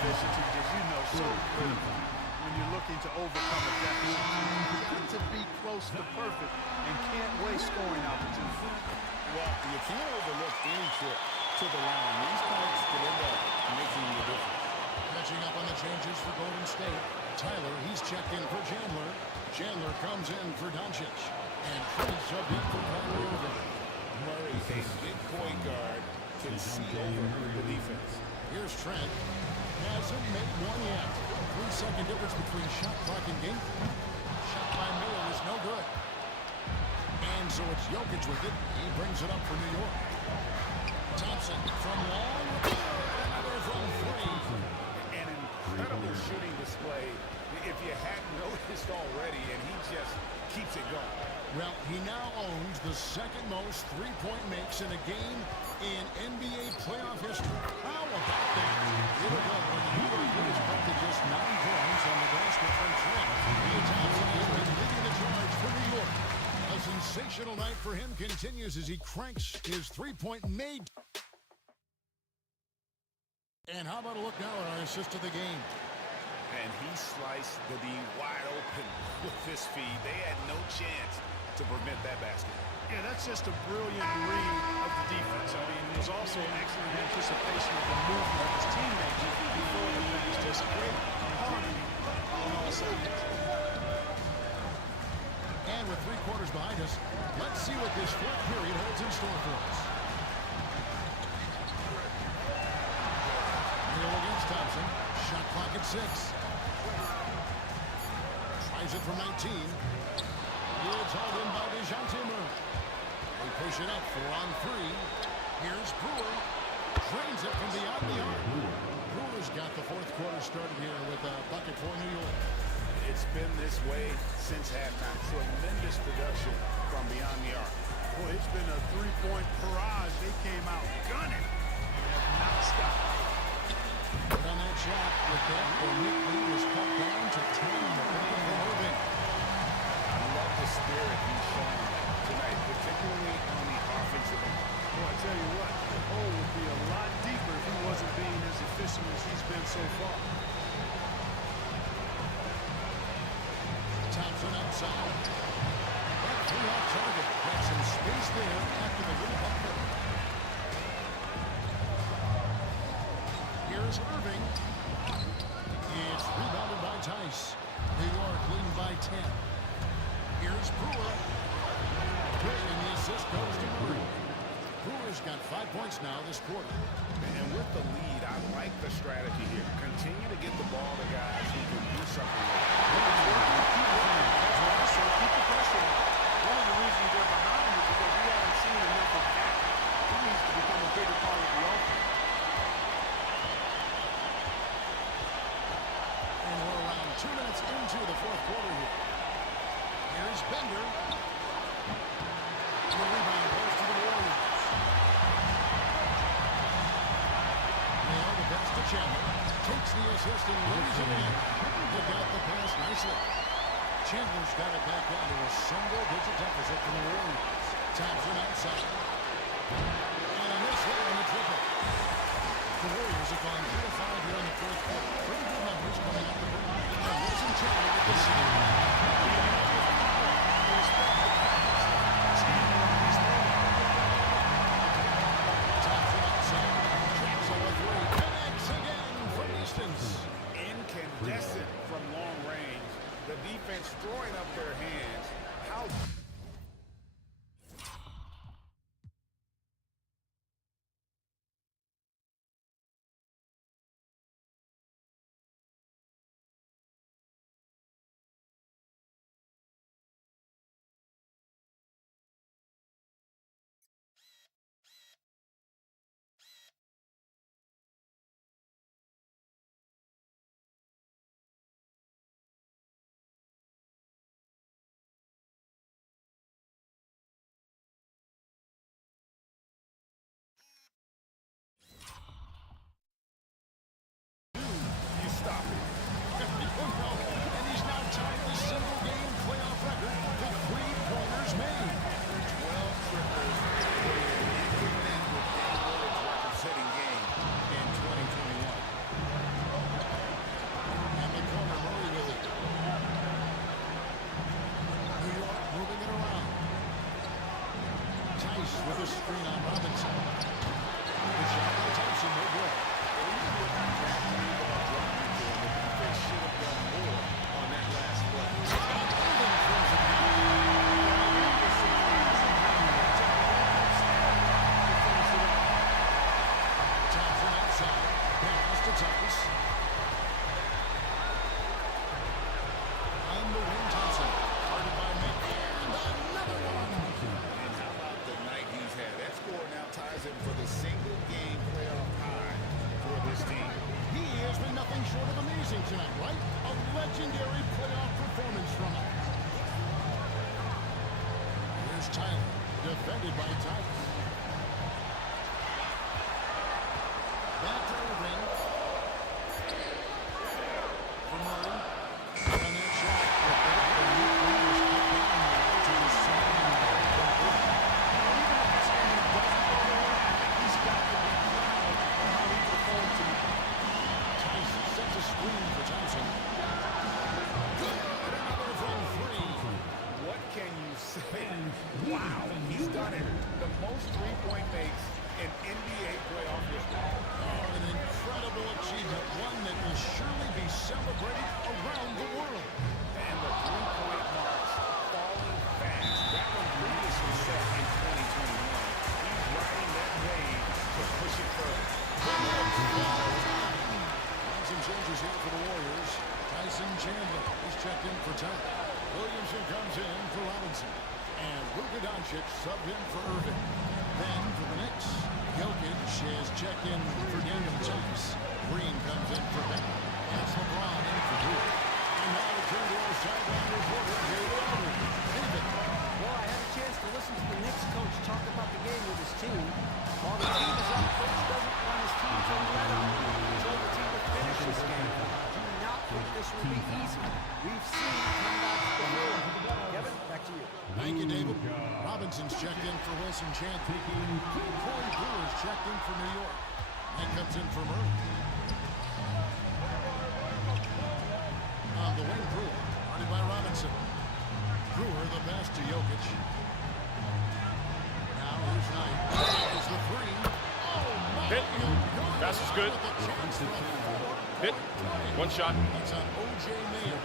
Efficiency, as you know, so critical when you're looking to overcome a deficit. You've got to be close to perfect and can't waste scoring opportunities. Well, you can't overlook any trip to the line. These points could end up making the difference. Catching up on the changes for Golden State. Tyler, he's checked in for Chandler. Chandler comes in for Doncic. And Trey subbed in for Kyrie Irving. Murray, a big point guard, can see over the defense. Here's Trent. Hasn't made one yet. 3-second difference between shot clock and game. Shot by Miller is no good. And so it's Jokic with it. He brings it up for New York. Thompson from long. Another from 3. An incredible shooting display, if you hadn't noticed already, and he just keeps it going. Well, he now owns the second most three-point makes in a game in NBA playoff history. How about that? It'll go when the New York Knicks cut to just 9 points on the basket from Trent. Thompson has been leading the charge for New York. A sensational night for him continues as he cranks his three-point made. And how about a look now at our assist of the game? And he sliced the D wide open with this feed. They had no chance to prevent that basket. Yeah, that's just a brilliant read of the defense. I mean, there's also excellent anticipation of the movement of his teammates before the finish. Just great harmony on all sides. And with 3 quarters behind us, let's see what this fourth period holds in store for us. Neal against Thompson. Shot clock at 6. Tries it from 19. It's hauled in by DeJounte Murray. They push it up 4 on 3. Here's Brewer. Drains it from beyond the arc. Brewer's got the fourth quarter started here with a bucket for New York. It's been this way since halftime. Tremendous production from beyond the arc. Boy, it's been a three-point barrage. They came out gunning and have not stopped. But on that shot, with that, the Knick lead was cut down to 10 in the bucket for Irving. I love the spirit he's shown tonight, particularly on the offensive end. Boy, I tell you what, the hole would be a lot deeper if he wasn't being as efficient as he's been so far. Thompson outside. That 3 off target. Got some space there after the little bumper. Here's Irving. It's rebounded by Tice. New York leading by 10. Here's Brewer. Good, and the assist goes to Murray. Brewer's got 5 points now this quarter. And with the lead, I like the strategy here. Continue to get the ball to guys who can do something with it. That's what I said. Keep the pressure on. One of the reasons they're behind is because we haven't seen enough of that. He needs to become a bigger part of the offense. And we're around 2 minutes into the fourth quarter here. Here's Bender. The rebound goes to the Warriors. Now the pass to Chandler. Takes the assist and lays it in. He got the pass nicely. Chandler's got it back down to a single-digit deficit from the Warriors. Thompson outside. And a miss there on the triple. The Warriors have gone 3 of 5 here in the fourth quarter. Pretty good numbers coming out the rim. And Wilson Chandler with the save. Thompson outside. Jacks on the 3. Connects again. throwing up their hands. How... You stop it. And he's now tied the single-game playoff record for three-pointers made. 12 trippers with Dan Willard's record-setting game in 2021. And the corner, Murray with it. New York moving it around. Tice with a screen on Robinson. The shot by Thompson, no good. They should have done more on that last play. Thompson outside. Pass to Tice. On the wing, Thompson. Guarded by Mick. And another one. And how about the night he's had? That score now ties him for the single-game playoff high for this team. He has been nothing short of amazing tonight, right? A legendary playoff performance from him. Here's Tyler, defended by Tice. Back to Irving. For Murray. On that shot. The Nick Warriors cut down now to the side. Even if this game doesn't go their way, I think he's got to be proud of how he performed tonight. Tice sets a screen for Thompson. Good. Another from three. What can you say? Wow, he's done it. The most three-point makes in NBA playoff history. Oh, an incredible achievement. One that will surely be celebrated around the world. And the three-point marks falling fast. That one previously set in 2021. He's riding that wave to push it further. Some changes here for the Warriors. Tyson Chandler is checked in for Tuck. Williamson comes in for Robinson. And Luka Doncic subbed in for Irving. Then for the Knicks, Jokic is checked in for Daniel Tice. Green comes in for Ben. That's LeBron in for Drew. And now we turn to our sideline reporter, David Aldridge. David. Well, I had a chance to listen to the Knicks coach talk about the game with his team. While the team is up, coach doesn't want his team to let him. He told the team to finish this game. Do not think this will be easy. We've seen comebacks before. Kevin, back to you. Thank you, David. Robinson's checked in for Wilson Chandler. Corey Brewer's checked in for New York. And comes in for Murray. On the wing, Brewer. Guarded by Robinson. Brewer the pass to Jokic. Now here's Knight. There's the three. Oh, Hit. Pass is good. Hit. One shot. That's on O.J. Mayer.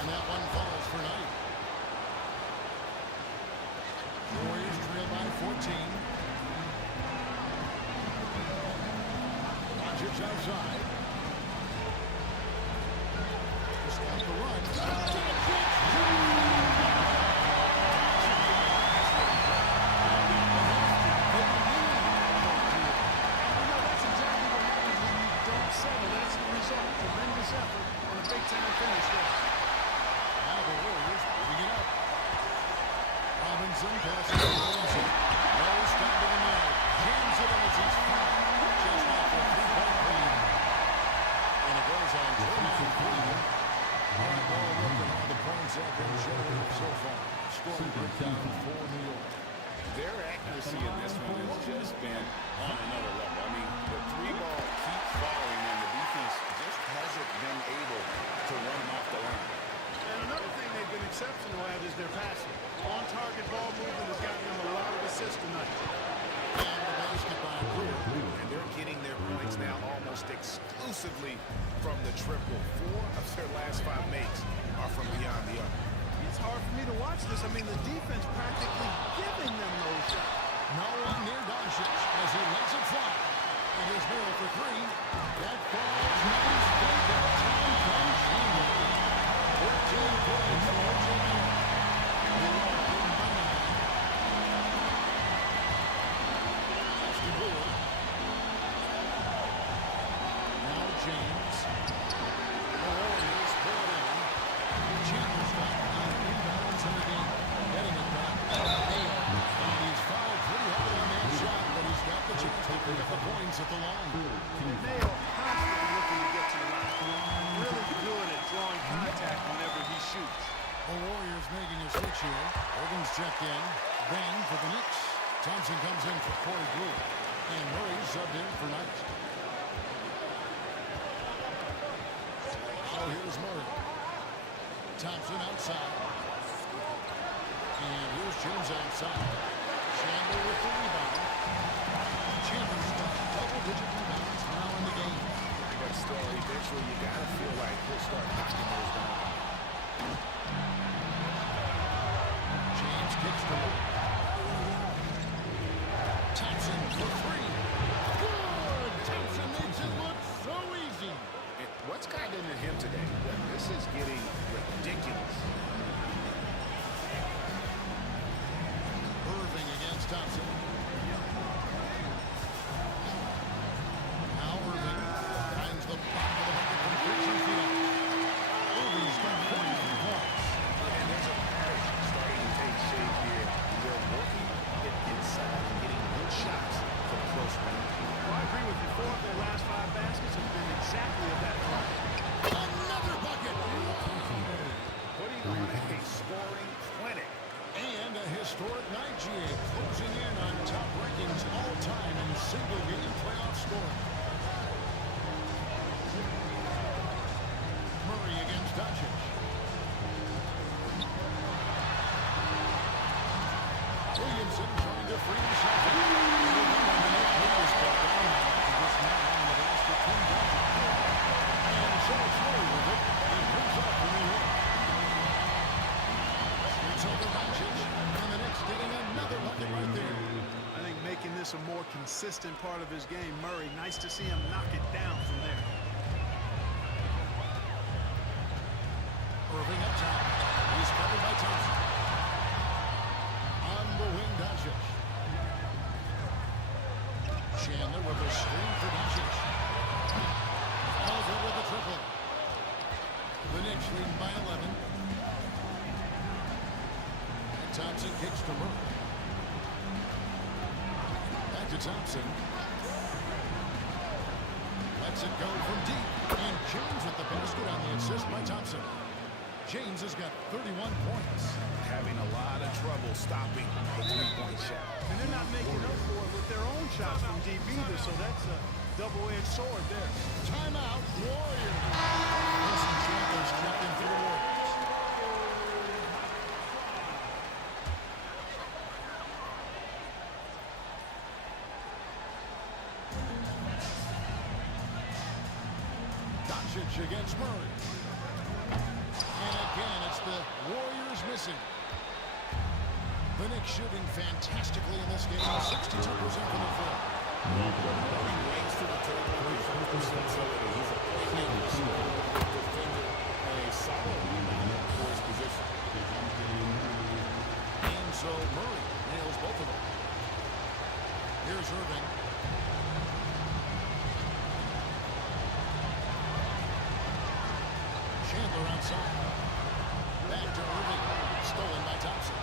And that one falls for Knight. Warriors trail by 14. Doncic outside. Just got the run. That's exactly what happens when you don't settle. That's the result. Tremendous effort and a big-time finish there. Now the Warriors moving it up. Robinson passes to Williamson. No stopping him there. Jams it in as he's fouled. Just off a three-point lead. And it goes on 29-3. All right, ball working on the points have been shared. And they're getting their points now almost exclusively from the triple. 4 of their last 5 makes are from beyond the arc. It's hard for me to watch this. I mean, the defense practically giving them those shots. No one near Doncic as he lets it fly. And here's Miller for 3. That falls nice. And that time comes Chandler. 14 points for RJ Miller. That's the board. Now James. The Warriors pull it in. Chandler's got 9 rebounds in the game. Getting it back. And he's fouled pretty hard on that shot, but he's got the chance to pick up the points at the line. Nail constantly looking to get to the line. Really good at drawing contact whenever he shoots. The Warriors making a switch here. Irving's checked in. Ben for the Knicks. Thompson comes in for Corey Brewer. And Murray subbed in for Knight. So here's Murray. Thompson outside. And here's James outside. Chandler with the rebound. Chandler's got double-digit rebounds now in the game. But still, eventually you got to feel like he'll start knocking those down. James kicks the ball. Thompson for 3. Good! Thompson makes it look so easy. And what's gotten into him today? This is getting ridiculous. Irving against Thompson. Now Irving finds the bottom of the bucket from 13 feet out. Irving's got 43 points. And there's a pattern starting to take shape here. They're working it inside and getting good shots from close range. Well, I agree with you. 4 of their last 5 baskets have been exactly of that type. Another bucket! Putting on a scoring clinic. And a historic night, GA, closing in on top rankings all-time in single-game playoff scoring. Murray against Doncic. Williamson trying to free himself. And so it's Murray with it. He brings up the New York. It's over Doncic, and the Knicks getting another bucket right there. I think making this a more consistent part of his game. Murray, nice to see him knock it down from there. Irving up top. He's covered by Thompson. On the wing, Doncic. Chandler with a screen for Doncic. Elder with a triple. The Knicks lead by 11. And Thompson kicks to Murray. Back to Thompson. Lets it go from deep. And James with the basket on the assist by Thompson. James has got 31 points. Having a lot of trouble stopping the three-point shot. And they're not making up for it with their own shots from deep either, so that's a double-edged sword there. Timeout, Warriors. Wilson Chandler's checked in for the Warriors. Doncic against Murray. And again, it's the Warriors missing. The Knicks shooting fantastically in this game, 62% from the floor. He ranks to the table with 100% facility. He's a playmaker, defender, and a solid rebounder for his position. And so Murray nails both of them. Here's Irving. Chandler outside. Back to Irving. Stolen by Thompson.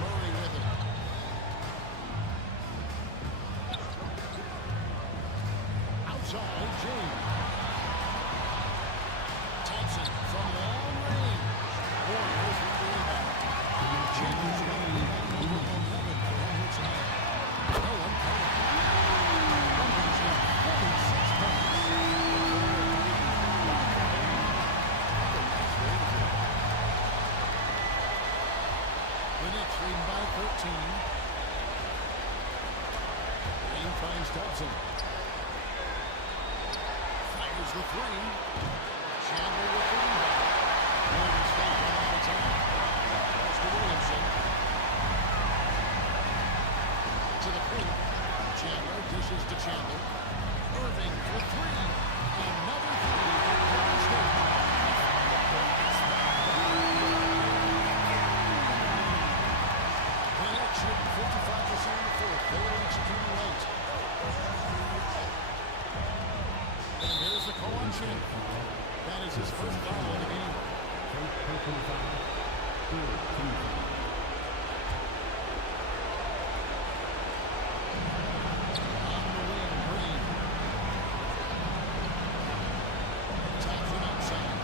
Murray with it. Outside, James. Thompson from long range. Warriors with the rebound. Chandler's got a rebound number 11 for him tonight. No one coming. Irving's got 46 points. The Knicks leading by 13. Green finds Thompson. Fires the three. Chandler with the rebound. Golden State running out of time. Pass to Williamson. To the paint. Chandler dishes to Chandler. Irving for three. Another three for Golden State. Bennett shooting 55% in the fourth. They were executing late. And there's the call on Chandler. That is his first foul of the game. On the wing, Green. Thompson outside.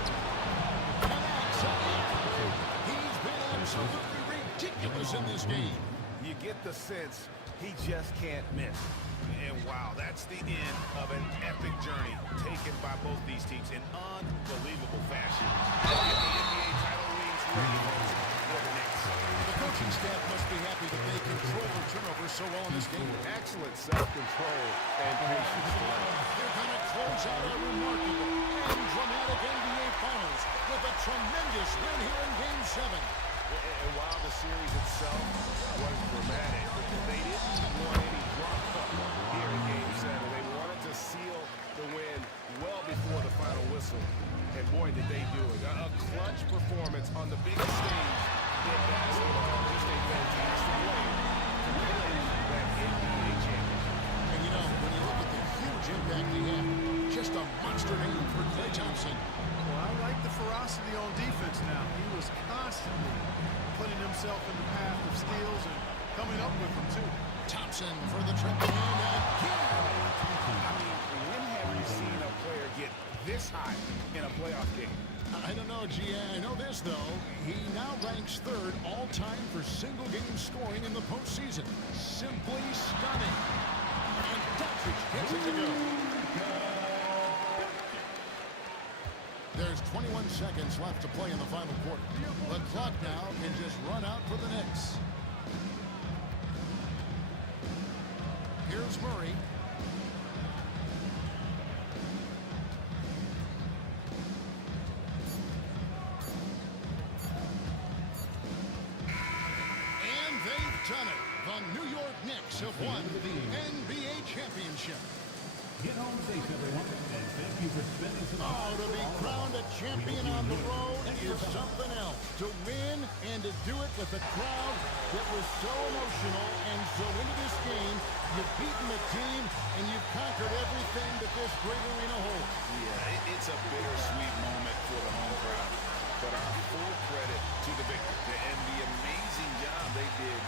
Connects. He's been absolutely ridiculous in this game. You get the sense he just can't miss. And wow, that's the end of an epic journey taken by both these teams in unbelievable fashion. The NBA title rings ready for the Knicks. The coaching staff must be happy that they control their turnovers so well in this game. Excellent self-control and patience. They're going to close out a remarkable and dramatic NBA Finals with a tremendous win here in Game 7. And while the series itself was dramatic, they didn't want any drama here in Game 7. They wanted to seal the win well before the final whistle. And boy, did they do it. A clutch performance on the biggest stage in basketball. Just a fantastic way to win that NBA championship. And you know, when you look at the huge impact he had, just a monster name for Klay Thompson. Well, I like the ferocity on defense now. He was constantly putting himself in the path of steals and coming up with them, too. Thompson for the triple and again. I mean, when have you seen a player get this high in a playoff game? I don't know, G.A. I know this, though. He now ranks third all-time for single-game scoring in the postseason. Simply stunning. And Doncic gets it to go. There's 21 seconds left to play in the final quarter. The clock now can just run out for the Knicks. Here's Murray. And they've done it. The New York Knicks have won the NBA championship. Get home safe, everyone, and thank you for spending some time. Oh, to be crowned a champion on the road is something else. To win and to do it with a crowd that was so emotional and so into this game, you've beaten the team and you've conquered everything that this great arena holds. Yeah, it's a bittersweet moment for the home crowd. But our full credit to the victors and the amazing job they did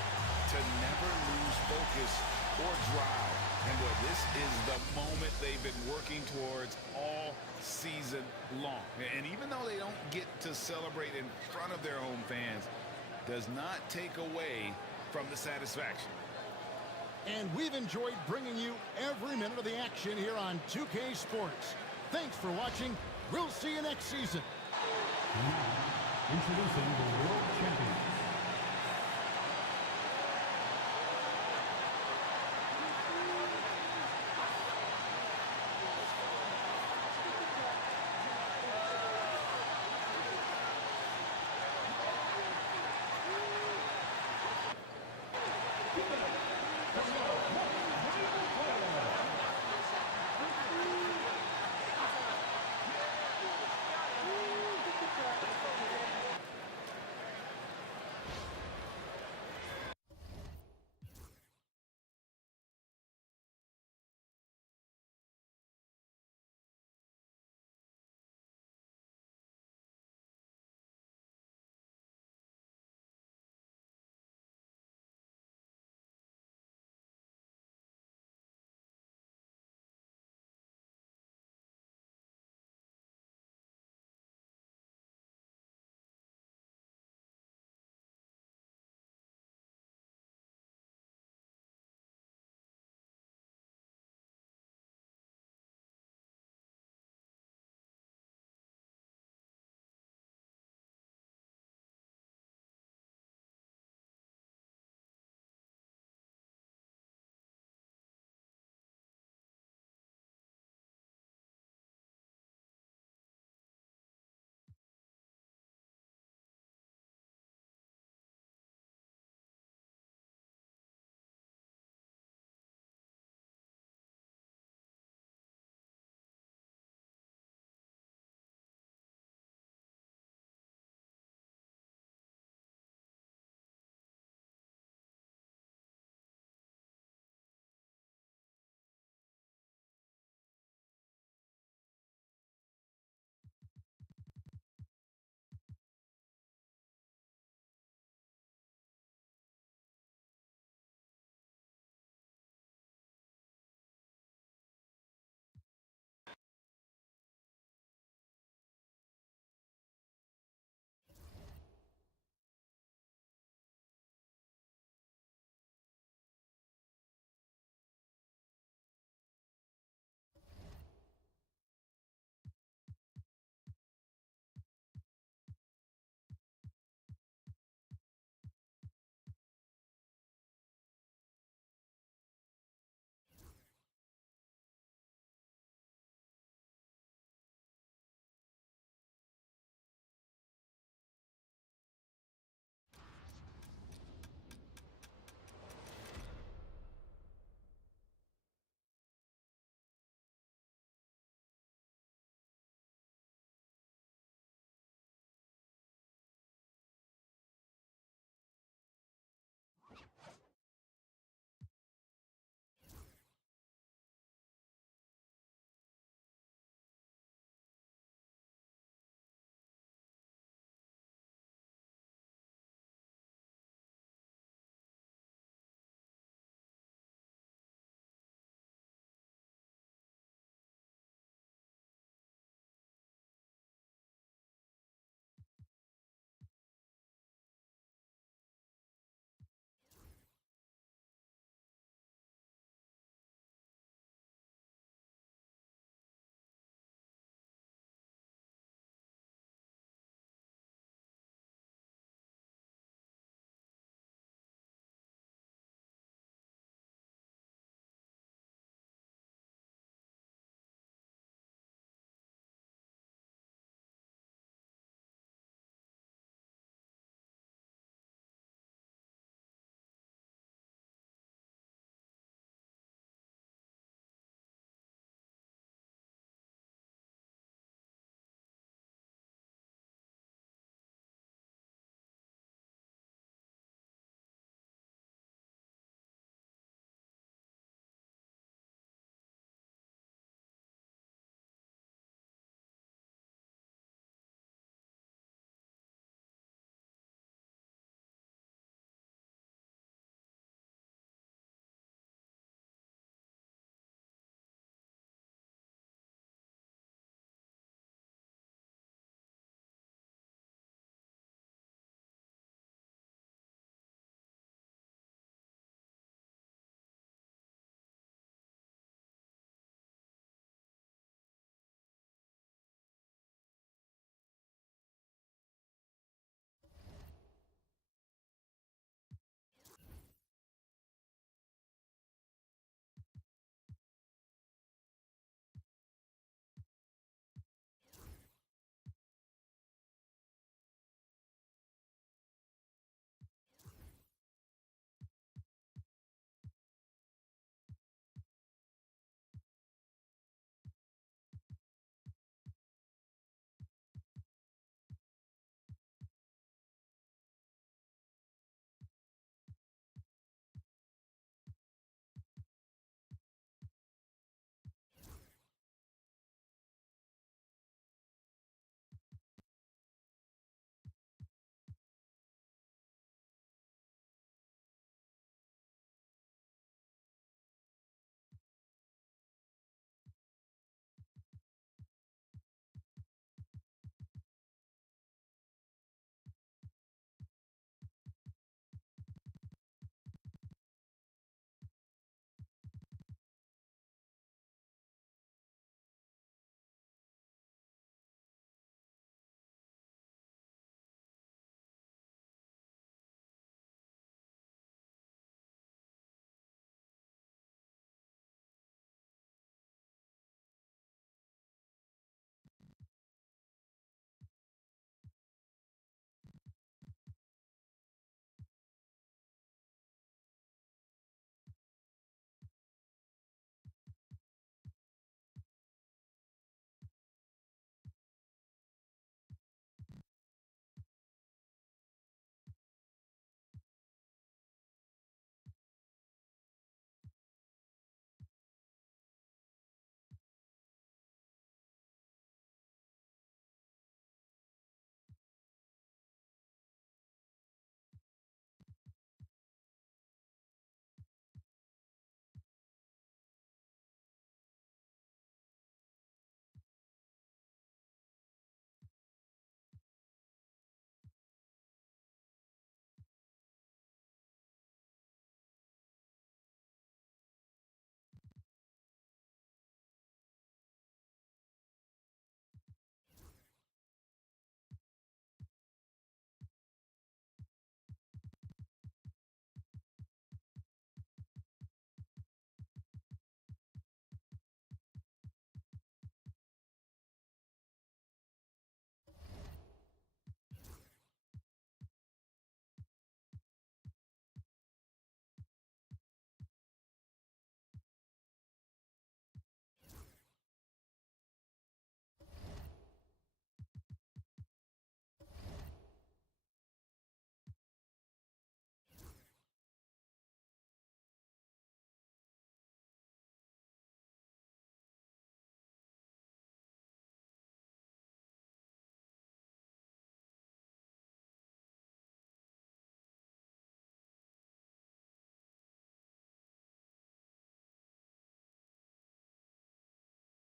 to never lose focus or drive. And boy, this is the moment they've been working towards all season long. And even though they don't get to celebrate in front of their home fans, does not take away from the satisfaction. And we've enjoyed bringing you every minute of the action here on 2K Sports. Thanks for watching. We'll see you next season. Introducing the world champion. Keep it up.